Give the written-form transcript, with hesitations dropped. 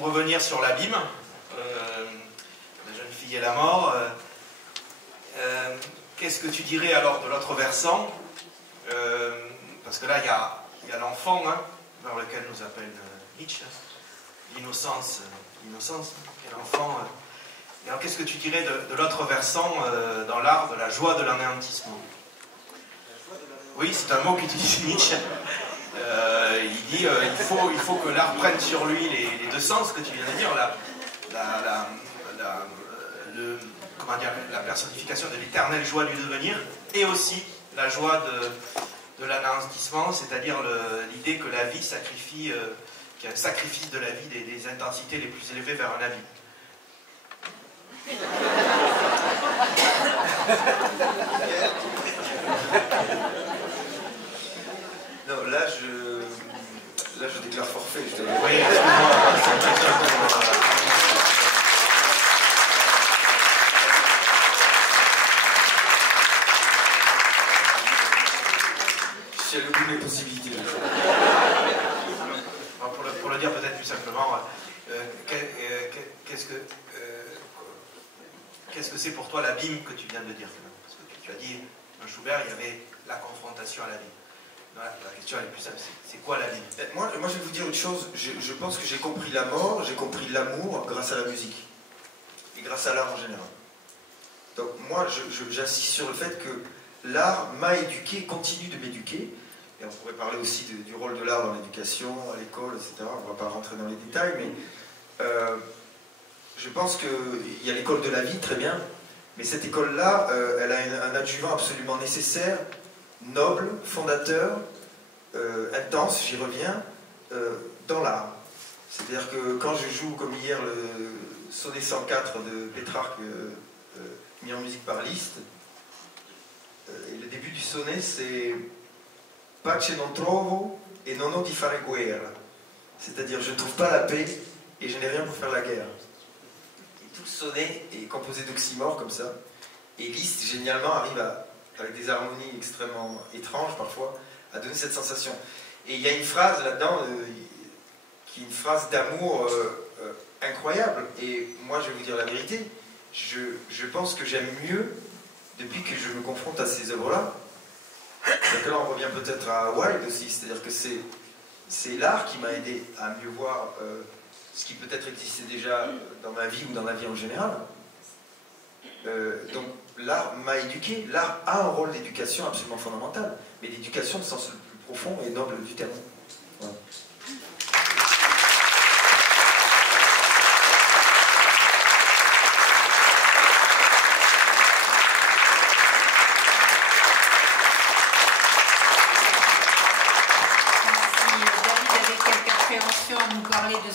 pour revenir sur l'abîme, la jeune fille et la mort, qu'est-ce que tu dirais alors de l'autre versant? Parce que là, il y a l'enfant, hein, vers lequel nous appelle Nietzsche, l'innocence, quel enfant. Et alors, qu'est-ce que tu dirais de l'autre versant dans l'art, de la joie de l'anéantissement? Oui, c'est un mot qu'utilise Nietzsche. Il dit il faut que l'art prenne sur lui les deux sens que tu viens de dire, comment dire, la personnification de l'éternelle joie du devenir, et aussi la joie de l'anéantissement, c'est-à-dire l'idée que la vie sacrifie, qu'il y a un sacrifice de la vie des intensités les plus élevées vers un abîme. Non, là je déclare forfait. Oui, excuse-moi, c'est une question Je suis à le bout de mes possibilités. Pour le dire peut-être plus simplement, qu'est-ce que c'est pour toi l'abîme que tu viens de dire? Parce que tu as dit, dans Schubert, il y avait la confrontation à l'abîme. La question elle est plus simple, c'est quoi l'abîme? Moi, je vais vous dire une chose, je pense que j'ai compris la mort, j'ai compris l'amour grâce à la musique. Et grâce à l'art en général. Donc moi, j'insiste sur le fait que l'art m'a éduqué, continue de m'éduquer. Et on pourrait parler aussi du rôle de l'art dans l'éducation, à l'école, etc. On ne va pas rentrer dans les détails, mais je pense qu'il y a l'école de la vie, très bien. Mais cette école-là, elle a un adjuvant absolument nécessaire, noble, fondateur, intense, j'y reviens, dans l'art. C'est-à-dire que quand je joue, comme hier, le sonnet 104 de Pétrarque, mis en musique par Liszt, et le début du sonnet, c'est « Pace non trovo e non ho di fare guerra ». C'est-à-dire, je ne trouve pas la paix et je n'ai rien pour faire la guerre. Et tout le sonnet est composé d'oxymores comme ça. Et Liszt, génialement, arrive avec des harmonies extrêmement étranges parfois, à donner cette sensation. Et il y a une phrase là-dedans, qui est une phrase d'amour incroyable. Et moi, je vais vous dire la vérité, je pense que j'aime mieux, depuis que je me confronte à ces œuvres-là. Donc là, on revient peut-être à Wilde aussi, c'est-à-dire que c'est l'art qui m'a aidé à mieux voir ce qui peut-être existait déjà dans ma vie ou dans la vie en général. Donc l'art m'a éduqué, l'art a un rôle d'éducation absolument fondamental, mais l'éducation au sens le plus profond et noble du terme. Voilà. Si David avait quelque appréhension à nous parler de